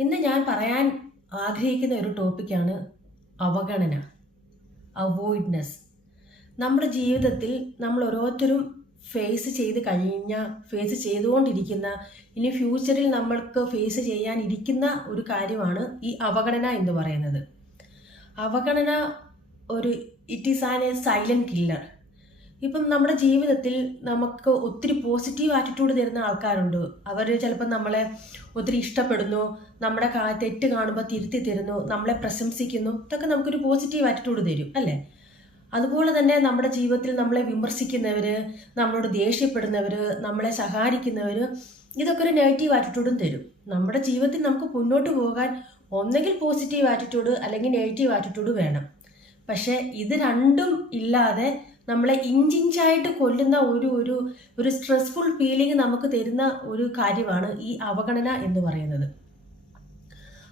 ഇന്ന് ഞാൻ പറയാൻ ആഗ്രഹിക്കുന്ന ഒരു ടോപ്പിക്കാണ് അവഗണന അവോയ്ഡ്നെസ് നമ്മുടെ ജീവിതത്തിൽ നമ്മൾ ഓരോരുത്തരും ഫേസ് ചെയ്ത് കഴിഞ്ഞ ഫേസ് ചെയ്തുകൊണ്ടിരിക്കുന്ന ഇനി ഫ്യൂച്ചറിൽ നമ്മൾക്ക് ഫേസ് ചെയ്യാനിരിക്കുന്ന ഒരു കാര്യമാണ് ഈ അവഗണന എന്ന് പറയുന്നത്. അവഗണന ഒരു it is an a silent killer ഇപ്പം നമ്മുടെ ജീവിതത്തിൽ നമുക്ക് ഒത്തിരി പോസിറ്റീവ് ആറ്റിറ്റ്യൂഡ് തരുന്ന ആൾക്കാരുണ്ട്. അവർ ചിലപ്പോൾ നമ്മളെ ഒത്തിരി ഇഷ്ടപ്പെടുന്നു നമ്മുടെ തെറ്റ് കാണുമ്പോൾ തിരുത്തി തരുന്നു നമ്മളെ പ്രശംസിക്കുന്നു ഇതൊക്കെ നമുക്കൊരു പോസിറ്റീവ് ആറ്റിറ്റ്യൂഡ് തരും അല്ലേ? അതുപോലെ തന്നെ നമ്മുടെ ജീവിതത്തിൽ നമ്മളെ വിമർശിക്കുന്നവർ നമ്മളോട് ദേഷ്യപ്പെടുന്നവർ നമ്മളെ സഹായിക്കുന്നവർ ഇതൊക്കെ ഒരു നെഗറ്റീവ് ആറ്റിറ്റ്യൂഡും തരും. നമ്മുടെ ജീവിതത്തിൽ നമുക്ക് മുന്നോട്ട് പോകാൻ ഒന്നെങ്കിൽ പോസിറ്റീവ് ആറ്റിറ്റ്യൂഡ് അല്ലെങ്കിൽ നെഗറ്റീവ് ആറ്റിറ്റ്യൂഡ് വേണം. പക്ഷേ ഇത് രണ്ടും ഇല്ലാതെ നമ്മളെ ഇഞ്ചിഞ്ചായിട്ട് കൊല്ലുന്ന ഒരു ഒരു ഒരു സ്ട്രെസ്ഫുൾ ഫീലിംഗ് നമുക്ക് തരുന്ന ഒരു കാര്യമാണ് ഈ അവഗണന എന്ന് പറയുന്നത്.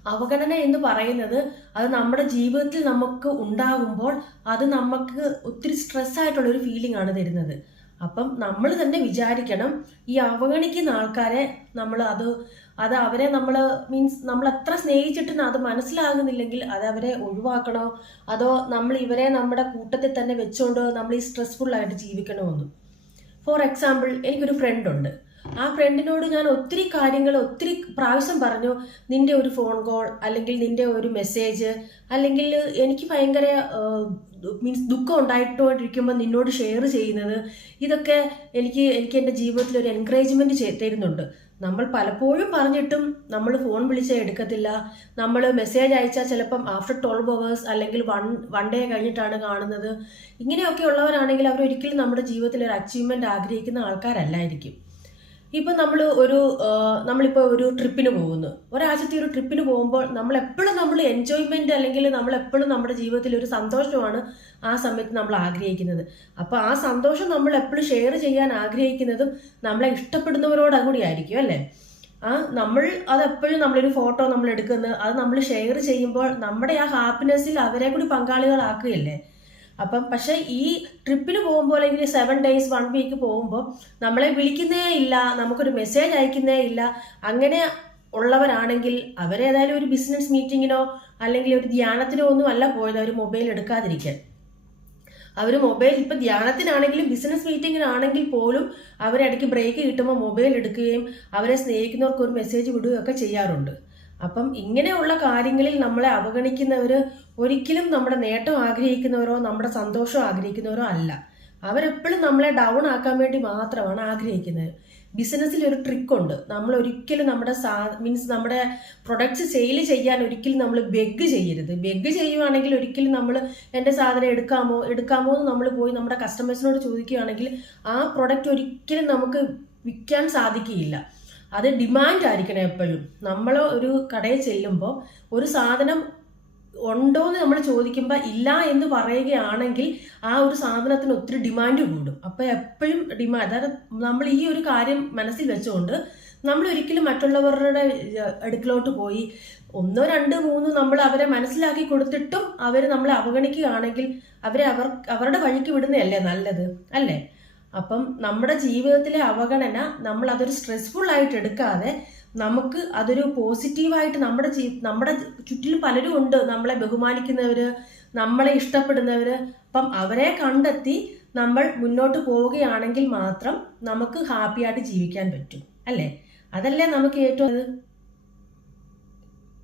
അവഗണന എന്ന് പറയുന്നത് അത് നമ്മുടെ ജീവിതത്തിൽ നമുക്ക് ഉണ്ടാകുമ്പോൾ അത് നമുക്ക് ഒത്തിരി സ്ട്രെസ് ആയിട്ടുള്ള ഒരു ഫീലിംഗ് ആണ് തരുന്നത്. അപ്പം നമ്മൾ തന്നെ വിചാരിക്കണം ഈ അവഗണിക്കുന്ന ആൾക്കാരെ നമ്മൾ അത് അത് അവരെ നമ്മൾ മീൻസ് നമ്മൾ എത്ര സ്നേഹിച്ചിട്ടും അത് മനസ്സിലാകുന്നില്ലെങ്കിൽ അത് അവരെ ഒഴിവാക്കണോ? അതോ നമ്മൾ ഇവരെ നമ്മുടെ കൂട്ടത്തിൽ തന്നെ വെച്ചുകൊണ്ട് നമ്മൾ ഈ സ്ട്രെസ്ഫുൾ ആയിട്ട് ജീവിക്കണമെന്ന് ഫോർ എക്സാമ്പിൾ എനിക്കൊരു ഫ്രണ്ട് ഉണ്ട്. ആ ഫ്രണ്ടിനോട് ഞാൻ ഒത്തിരി കാര്യങ്ങൾ ഒത്തിരി പ്രാവശ്യം പറഞ്ഞു. നിന്റെ ഒരു ഫോൺ കോൾ അല്ലെങ്കിൽ നിന്റെ ഒരു മെസ്സേജ് അല്ലെങ്കിൽ എനിക്ക് ഭയങ്കര മീൻസ് ദുഃഖം ഉണ്ടായിട്ടോണ്ടിരിക്കുമ്പോൾ നിന്നോട് ഷെയർ ചെയ്യുന്നത്. ഇതൊക്കെ എനിക്ക് എനിക്ക് എന്റെ ജീവിതത്തിൽ ഒരു എൻകറേജ്മെന്റ് തരുന്നുണ്ട്. നമ്മൾ പലപ്പോഴും പറഞ്ഞിട്ടും നമ്മൾ ഫോൺ വിളിച്ചാൽ എടുക്കത്തില്ല. നമ്മൾ മെസ്സേജ് അയച്ചാൽ ചിലപ്പം ആഫ്റ്റർ ട്വൽവ് അവേഴ്സ് അല്ലെങ്കിൽ വൺ വൺ ഡേ കഴിഞ്ഞിട്ടാണ് കാണുന്നത്. ഇങ്ങനെയൊക്കെ ഉള്ളവരാണെങ്കിൽ അവർ ഒരിക്കലും നമ്മുടെ ജീവിതത്തിൽ ഒരു അച്ചീവ്മെന്റ് ആഗ്രഹിക്കുന്ന ആൾക്കാരല്ലായിരിക്കും. ഇപ്പം നമ്മൾ ഒരു നമ്മളിപ്പോൾ ഒരു ട്രിപ്പിന് പോകുന്നു. ഒരാഴ്ചത്തെ ഒരു ട്രിപ്പിന് പോകുമ്പോൾ നമ്മൾ എപ്പോഴും നമ്മൾ എൻജോയ്മെന്റ് അല്ലെങ്കിൽ നമ്മൾ എപ്പോഴും നമ്മുടെ ജീവിതത്തിൽ ഒരു സന്തോഷമാണ് ആ സമയത്ത് നമ്മൾ ആഗ്രഹിക്കുന്നത്. അപ്പോൾ ആ സന്തോഷം നമ്മൾ എപ്പോഴും ഷെയർ ചെയ്യാൻ ആഗ്രഹിക്കുന്നതും നമ്മളെ ഇഷ്ടപ്പെടുന്നവരോടും കൂടി ആയിരിക്കും അല്ലേ? ആ നമ്മൾ അതെപ്പോഴും നമ്മളൊരു ഫോട്ടോ നമ്മൾ എടുക്കുന്നത് അത് നമ്മൾ ഷെയർ ചെയ്യുമ്പോൾ നമ്മുടെ ആ ഹാപ്പിനെസ്സിൽ അവരെ കൂടി പങ്കാളികളാക്കുകയല്ലേ? അപ്പം പക്ഷെ ഈ ട്രിപ്പിന് പോകുമ്പോൾ അല്ലെങ്കിൽ സെവൻ ഡേയ്സ് വൺ വീക്ക് പോകുമ്പോൾ നമ്മളെ വിളിക്കുന്നേ ഇല്ല നമുക്കൊരു മെസ്സേജ് അയക്കുന്നേ ഇല്ല. അങ്ങനെ ഉള്ളവരാണെങ്കിൽ അവരേതായാലും ഒരു ബിസിനസ് മീറ്റിങ്ങിനോ അല്ലെങ്കിൽ ഒരു ധ്യാനത്തിനോ ഒന്നും അല്ല പോയത് അവർ മൊബൈൽ എടുക്കാതിരിക്കാൻ. അവർ മൊബൈൽ ഇപ്പം ധ്യാനത്തിനാണെങ്കിലും ബിസിനസ് മീറ്റിങ്ങിനാണെങ്കിൽ പോലും അവരിടയ്ക്ക് ബ്രേക്ക് കിട്ടുമ്പോൾ മൊബൈൽ എടുക്കുകയും അവരെ സ്നേഹിക്കുന്നവർക്ക് ഒരു മെസ്സേജ് വിടുകയും ഒക്കെ ചെയ്യാറുണ്ട്. അപ്പം ഇങ്ങനെയുള്ള കാര്യങ്ങളിൽ നമ്മളെ അവഗണിക്കുന്നവർ ഒരിക്കലും നമ്മുടെ നേട്ടം ആഗ്രഹിക്കുന്നവരോ നമ്മുടെ സന്തോഷം ആഗ്രഹിക്കുന്നവരോ അല്ല. അവരെപ്പോഴും നമ്മളെ ഡൗൺ ആക്കാൻ വേണ്ടി മാത്രമാണ് ആഗ്രഹിക്കുന്നത്. ബിസിനസ്സിൽ ഒരു ട്രിക്ക് ഉണ്ട്. നമ്മൾ ഒരിക്കലും നമ്മുടെ സാ മീൻസ് നമ്മുടെ പ്രൊഡക്ട്സ് സെയിൽ ചെയ്യാൻ ഒരിക്കലും നമ്മൾ ബെഗ് ചെയ്യരുത്. ബെഗ് ചെയ്യുവാണെങ്കിൽ ഒരിക്കലും നമ്മൾ എന്റെ സാധനം എടുക്കാമോ എടുക്കാമോ എന്ന് നമ്മൾ പോയി നമ്മുടെ കസ്റ്റമേഴ്സിനോട് ചോദിക്കുകയാണെങ്കിൽ ആ പ്രൊഡക്റ്റ് ഒരിക്കലും നമുക്ക് വിൽക്കാൻ സാധിക്കുകയില്ല. അത് ഡിമാൻഡ് ആയിരിക്കണം എപ്പോഴും. നമ്മൾ ഒരു കടയിൽ ചെല്ലുമ്പോൾ ഒരു സാധനം ഉണ്ടോ എന്ന് നമ്മൾ ചോദിക്കുമ്പോൾ ഇല്ല എന്ന് പറയുകയാണെങ്കിൽ ആ ഒരു സാധനത്തിന് ഒത്തിരി ഡിമാൻഡ് കൂടും. അപ്പോൾ എപ്പോഴും ഡിമാൻഡ് അതായത് നമ്മൾ ഈ ഒരു കാര്യം മനസ്സിൽ വെച്ചുകൊണ്ട് നമ്മൾ ഒരിക്കലും മറ്റുള്ളവരുടെ അടുക്കളോട്ട് പോയി ഒന്നോ രണ്ടോ മൂന്നോ നമ്മൾ അവരെ മനസ്സിലാക്കി കൊടുത്തിട്ടും അവർ നമ്മളെ അവഗണിക്കുകയാണെങ്കിൽ അവരെ അവർ അവരുടെ വഴിക്ക് വിടുന്നതല്ലേ നല്ലത്? അല്ലേ? അപ്പം നമ്മുടെ ജീവിതത്തിലെ അവഗണന നമ്മൾ അതൊരു സ്ട്രെസ്ഫുൾ ആയിട്ട് എടുക്കാതെ നമുക്ക് അതൊരു പോസിറ്റീവായിട്ട് നമ്മുടെ ജീ നമ്മുടെ ചുറ്റിൽ പലരും ഉണ്ട് നമ്മളെ ബഹുമാനിക്കുന്നവർ നമ്മളെ ഇഷ്ടപ്പെടുന്നവർ അപ്പം അവരെ കണ്ടെത്തി നമ്മൾ മുന്നോട്ട് പോവുകയാണെങ്കിൽ മാത്രം നമുക്ക് ഹാപ്പിയായിട്ട് ജീവിക്കാൻ പറ്റും. അല്ലേ? അതല്ലേ നമുക്ക് ഏറ്റവും